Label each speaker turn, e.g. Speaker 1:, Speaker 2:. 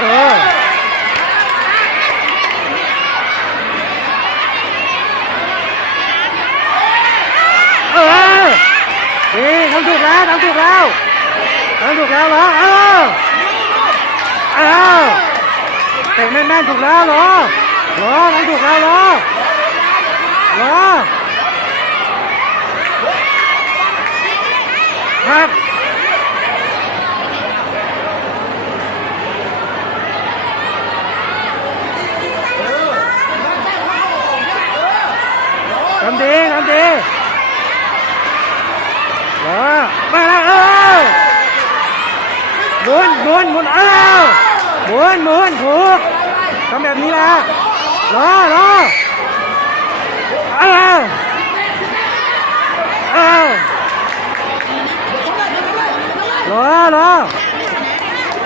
Speaker 1: เออเออนี่ทำถูกแล้วทำถูกแล้วทำถูกแล้วเหรอเออเออเตะแม่นๆถูกแล้วเหรอเหรอทำถูกแล้วเหรอเหรอครับ ทำดีทำดีเออมาแล้วเออหมุนหมุนหมุนเออหมุนหมุนถูกทำแบบนี้ละรอรอเออเออรอรอ